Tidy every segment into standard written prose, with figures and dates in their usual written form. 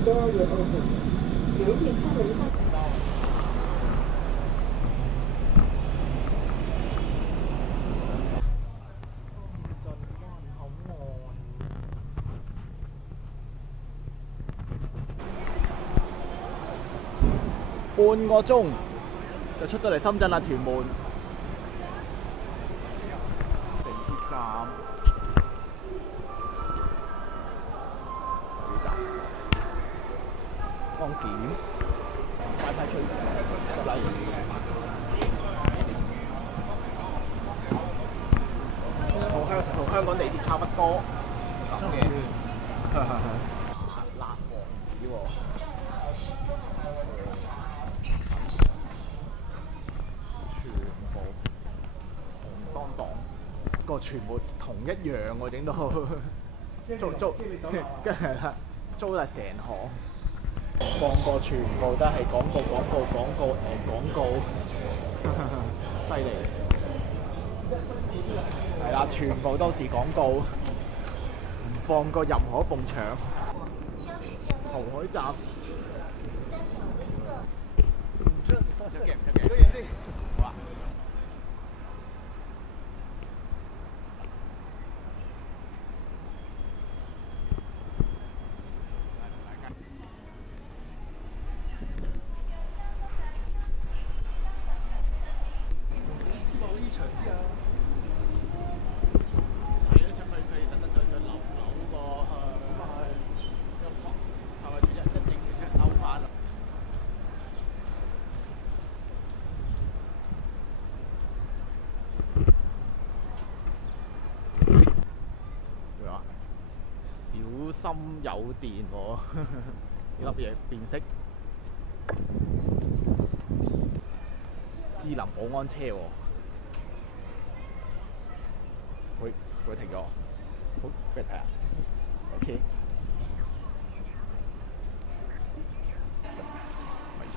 door will open. 留意开门上。半個鐘就出到嚟深圳啦，屯門地鐵站。幾站？安檢，快快脆得啦！同香港地鐵差不多咁嘅。辣王子喎！個全部同一樣喎，整到租，跟住啦，租晒成行，放過全部都係廣告，犀利，係啦，全部都是廣告，唔放過任何一埲牆。淘海站，唔出嘅，幾多嘢先？好啊。小心有電喎，呢粒嘢變色，智能保安車喎，佢停咗，好俾你睇下，OK，迷測，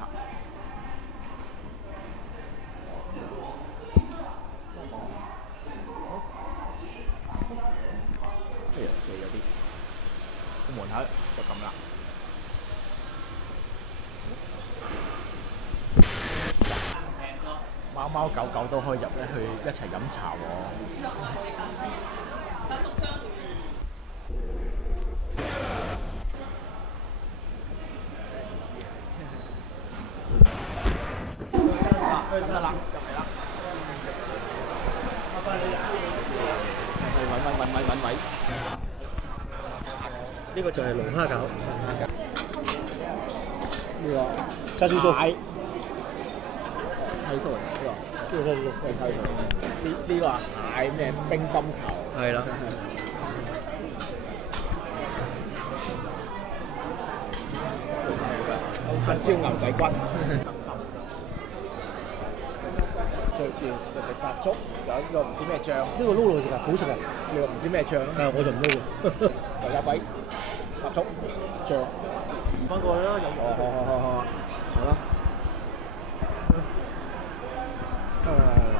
哎呀，射咗啲。門口就咁啦，貓貓狗狗都可以入咧去一齊飲茶喎。得啦，入嚟啦。揾位。呢個就係龍蝦餃，呢個叉燒酥，睇數嚟呢個，呢個睇數。呢個蟹咩乒乓球？係啦。黑椒牛仔骨，最要就食白粥，有呢個唔知咩醬。呢個撈落去食啊，好食啊！呢個唔知咩醬。我就唔撈嘅。牛仔鬼。白粥醬，翻過去啦，有好，係咯。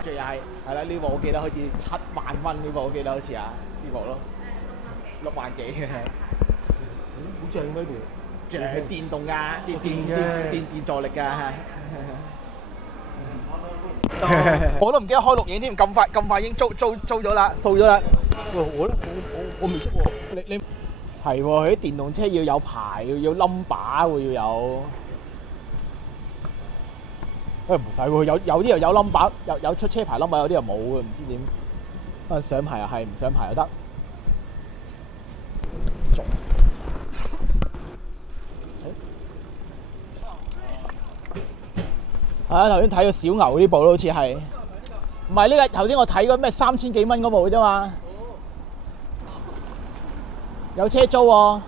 最又係啦，呢部我記得好似7萬蚊，呢部我記得好似啊，呢部咯，6萬幾嘅。好正呢部。仲係電動㗎，電助力㗎。我都唔記得開錄影添，咁快已經租咗啦，掃咗啦。我未識喎。你係喎，佢啲電動車要有牌，要 number 喎，要有。唔使喎，有啲又有 number，有出車牌 number，有啲又冇嘅，唔知點。啊，上牌又係，唔上牌又得。頭先睇個小牛呢部咯，好似係。唔係呢個頭先我睇過咩3000幾蚊嗰部嘅啫嘛。有車租喎，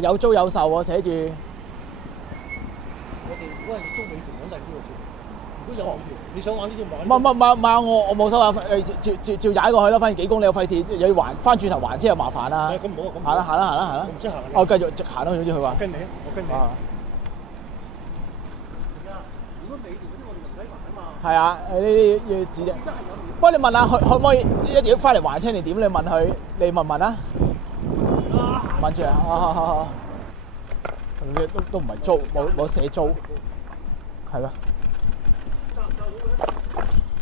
有租有售喎，寫住。我哋如果係租美團揾第邊度租？如果有美團，你想玩呢啲玩？唔，我冇收啊！照踩過去啦，反正幾公里，我費事又要還翻轉頭還車又麻煩啦。咁唔好，咁行啦。我唔識行。我繼續直行咯，總之佢話。跟你，我跟你。如果美團嗰啲我哋唔使還啊嘛。係啊，呢啲要指定。不過你問下可唔可以一定要翻嚟還車定點？你問佢，你問啊。問住啊，好。都唔係租，冇寫租，係咯。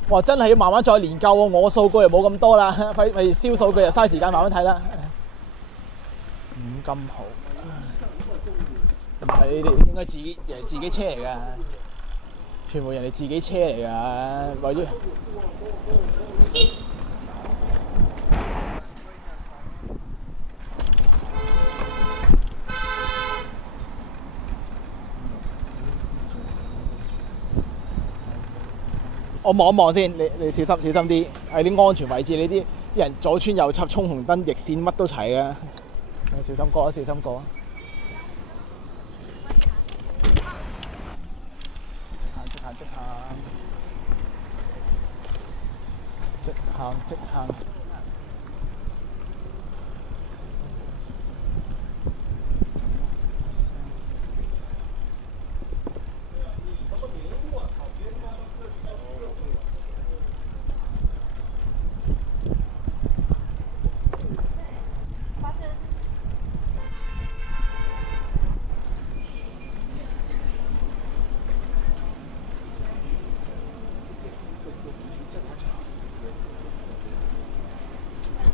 哇！真係要慢慢再研究喎，我數據又冇咁多啦，費燒數據又嘥時間慢慢睇啦。五金號，唔係呢啲應該自己車嚟㗎，全部人哋自己車嚟㗎，為咗。我望一望先，你小心啲，喺啲安全位置，你啲人左穿右插，衝紅燈、逆線乜都齊嘅。小心過啊，小心過啊！直行。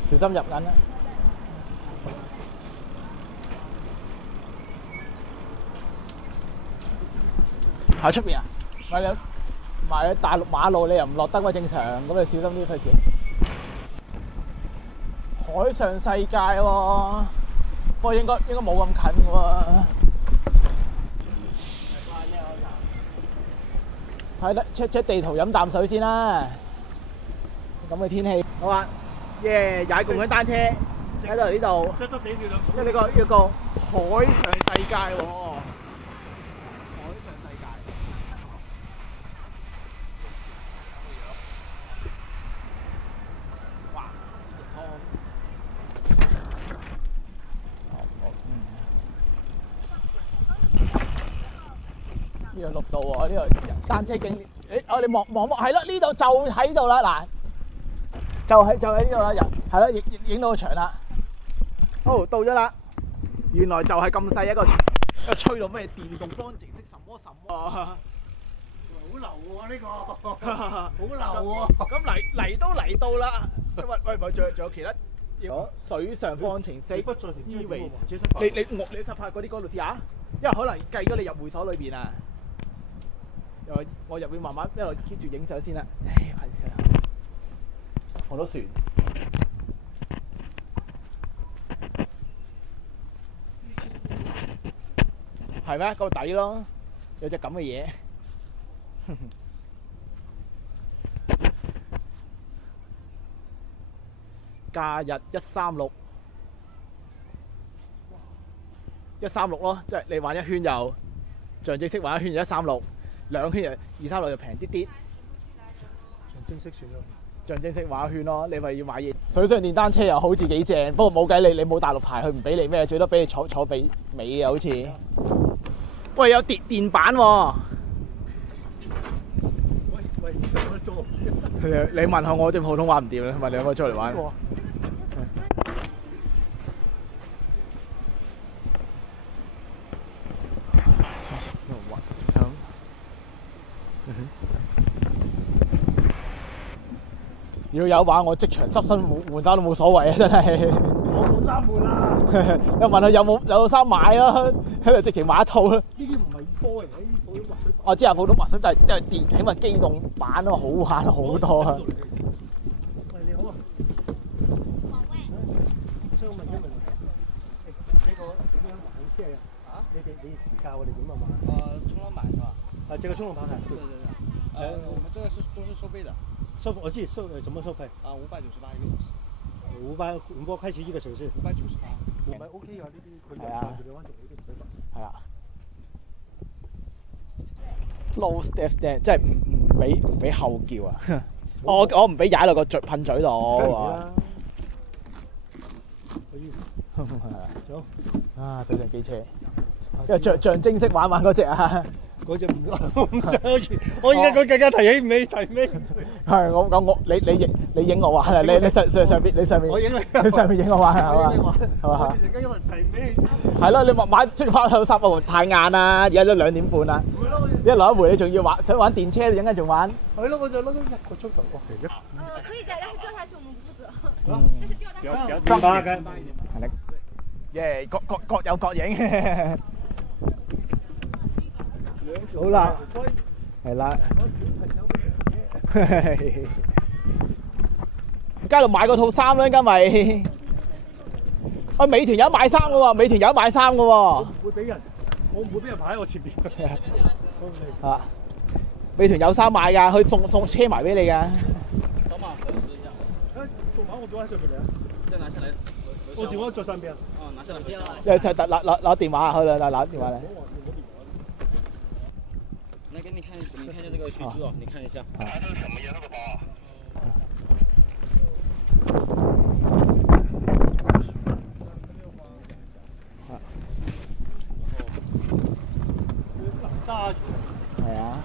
小心入緊啦！喺出邊啊？埋去大陸馬路，你又唔落得喎，正常。咁你小心啲，費事。海上世界喎，不過應該冇咁近喎。係啦，check 地圖，飲啖水先啦。咁嘅天氣，好啊！耶！踩共享單車喺度呢度，因為呢個海上世界喎，海上世界。哇！呢度綠道喎，呢度單車徑。我哋望，係咯，呢度就喺度啦，嗱。就喺呢度啦，係咯，影到個牆啦。好，到咗啦。原來就係咁細一個牆，吹到咩電動方程式什麼啊！好流喎呢個，好流喎。咁嚟都嚟到啦。喂，仲有其他？水上方程式 ，Eways。你實拍嗰啲嗰度試下，因為可能計咗你入會所裏邊啊。我入去慢慢一路 keep 住影相先啦。我都船係咩？個底咯，有隻咁嘅嘢。假日136咯，即係你玩一圈又象徵式玩一圈就136，兩圈就236就平啲啲。象徵式算咯。象徵式畫圈咯，你咪要買嘢。水上電單車又好似幾正，不過冇計，你冇大陸牌，佢唔俾你咩，最多俾你坐尾嘅好似。喂，有電板喎。喂，有得做。你問下我，啲普通話唔掂咧，問你有冇出嚟玩？要有玩，我即場濕身換衫都冇所謂啊！真係。我冇衫換啦。又問佢有衫買咯，喺度直情買一套啦。呢啲唔係波嚟嘅，呢啲普通滑水。我知啊，普通滑水就係電，起碼機動版咯，好玩好多啊！喂，你好啊。我想問一問，呢個點樣玩？即係你教我哋點樣玩？冲浪板是吧？這個衝浪板係。對。我們這個都是收費的。我記怎麼收費？598一個小時。500塊錢一個小時。598。唔係 OK 㗎，呢啲佢係啊。係啊。Low step stand 即係唔俾後叫啊！我唔俾踩落個噴嘴度啊！走。啊，水上機車。因為象徵式玩嗰只啊。嗰隻我唔想，我而家佢更加提起唔起，提咩？係我你影我玩啊！你上面，我影你，你上面影我玩係嘛？係嘛？而家因為提咩？係咯，你買即係翻到3個太晏啦，而家都2點半啦。一來一回你仲要想玩電車，你陣間仲玩？係咯，我就攞咗1個鐘頭。哇，其實可以的，但是掉下去我们不负責。但是掉下去。得把嘅。係啦，耶，各有各影。好啦，係啦。街度買個套衫啦，而家咪。啊，美團有買衫嘅喎，美團有買衫嘅喎。我唔會俾人，我唔會俾人排喺我前邊。啊，美團有衫買㗎，佢送車埋俾你㗎。扫码核實一下。掃碼我電話喺上邊嚟啊！再拿下來。我電話在上邊啊。哦，拿下來核實。攞電話去啦，攞電話嚟。來給你看一下這個須知哦，你看一下。它是什麼顏色的包啊？揸住。係啊。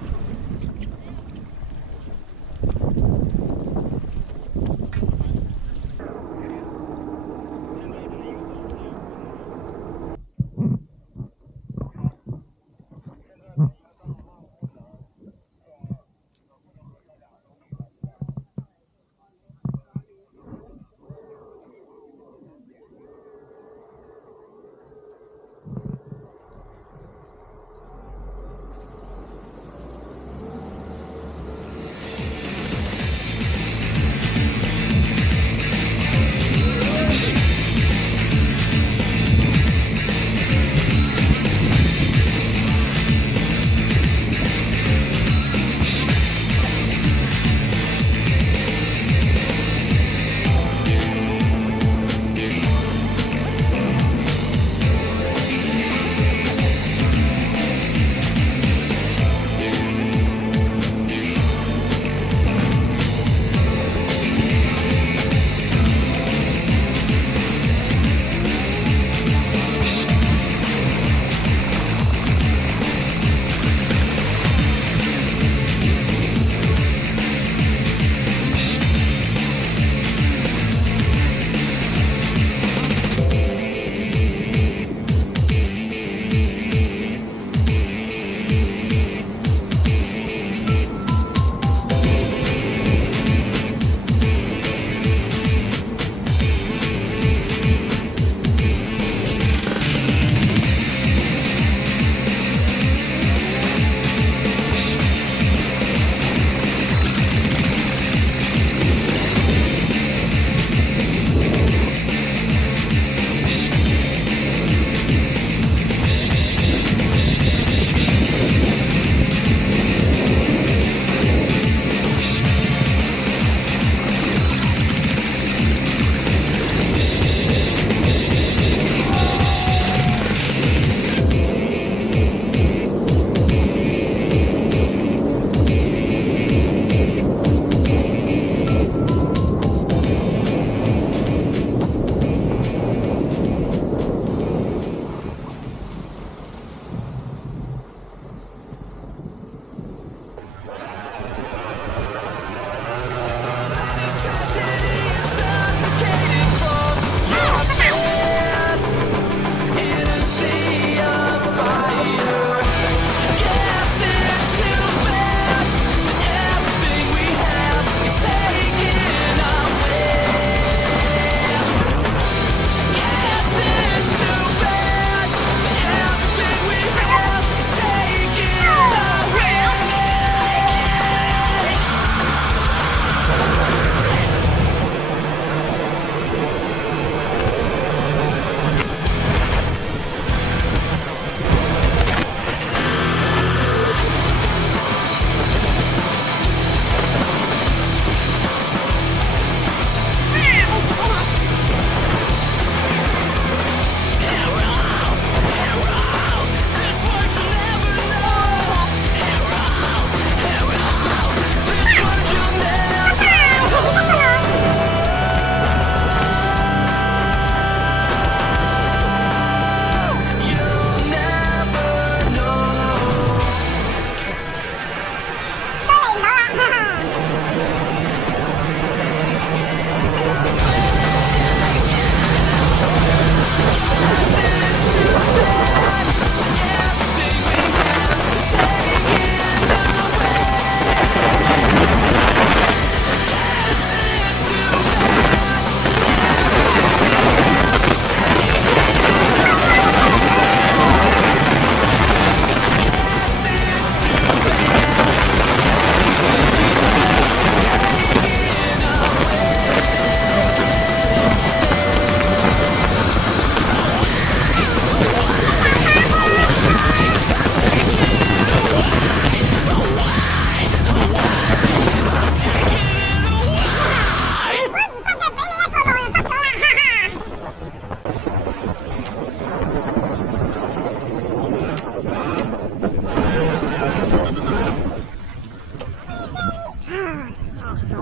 可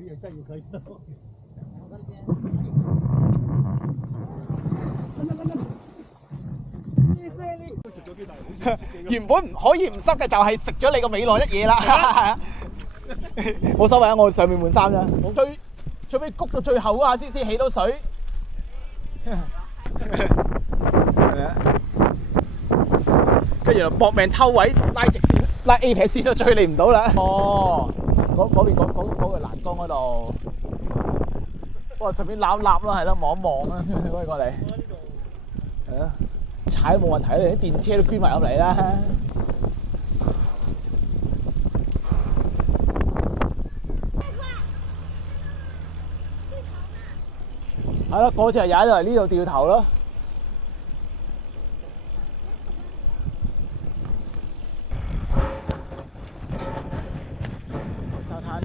以，真係可以。原本唔可以唔濕嘅，就係食咗你個尾內一嘢啦。冇所謂啊，我上面換衫啫。最尾谷到最後嗰下先起到水。跟住就搏命偷位，拉直線，拉 A 撇線都追你唔到啦。哦，嗰邊嗰個欄杆嗰度，不過順便攬攬咯，係咯，望一望啦，可以過嚟。係啊，踩都冇問題，你啲電車都捐埋入嚟啦。係咯，嗰次係踩到嚟呢度掉頭咯。沙灘。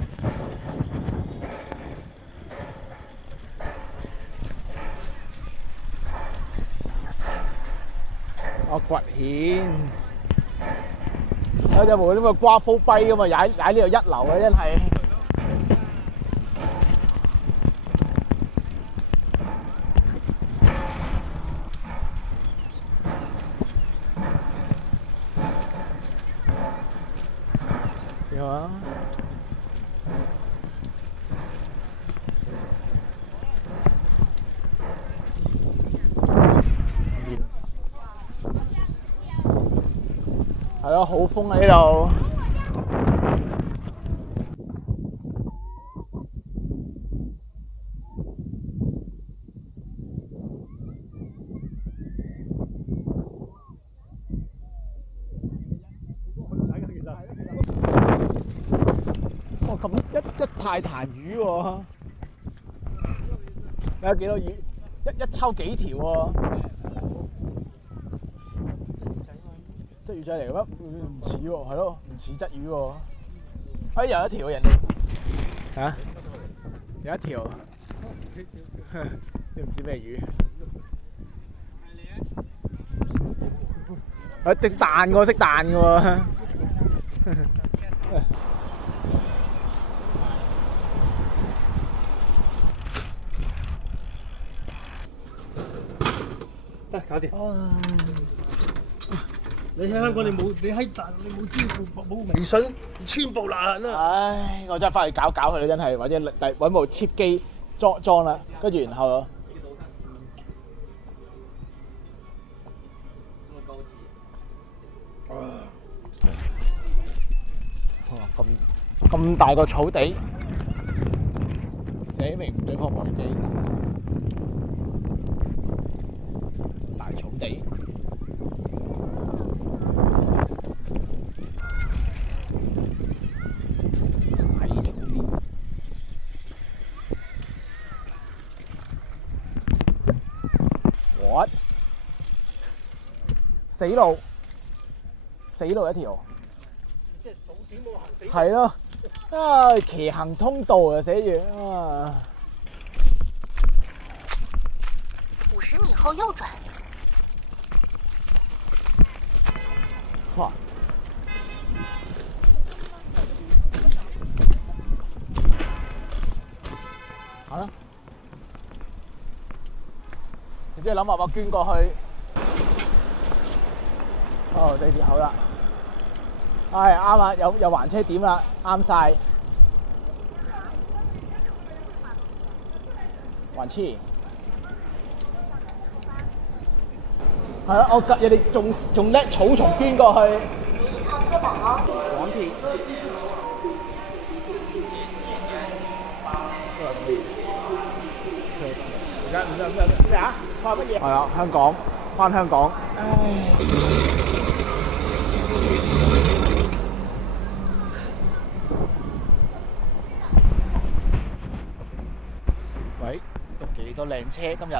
我掘蜆，有隻冇啲咁嘅瓜夫跛㗎嘛，踩呢度一流嘅真係。幾好啊！係咯，好風喺呢度。哇！咁一派彈魚喎，有幾多魚？一抽幾條喎？鯽魚仔嚟嘅咩？唔似喎，係咯，唔似鯽魚喎。哎，有一條人哋嚇，有一條，都唔知咩魚。識彈喎，識彈嘅喎。得，搞掂。你喺香港你冇你喺大陸你冇支付冇微信，全部難啊！唉，我真係翻去搞搞佢啦，真係，或者揾部 cheap 機裝啦，跟住然後。哇！咁大個草地，寫明對方忘記，大草地。What？ 死路一條。即係早點冇行死。係咯，啊騎行通道啊寫住啊。50米後右轉。哇！好啦，然之後諗辦法捐過去。哦，地鐵好啦。係啱啊，有還車點啦，啱晒。還車。係啊，我人哋仲叻草叢捐過去。港鐵。而家唔咩啊？翻乜嘢？係啊，香港，翻香港。唉。喂，都幾多靚車今日。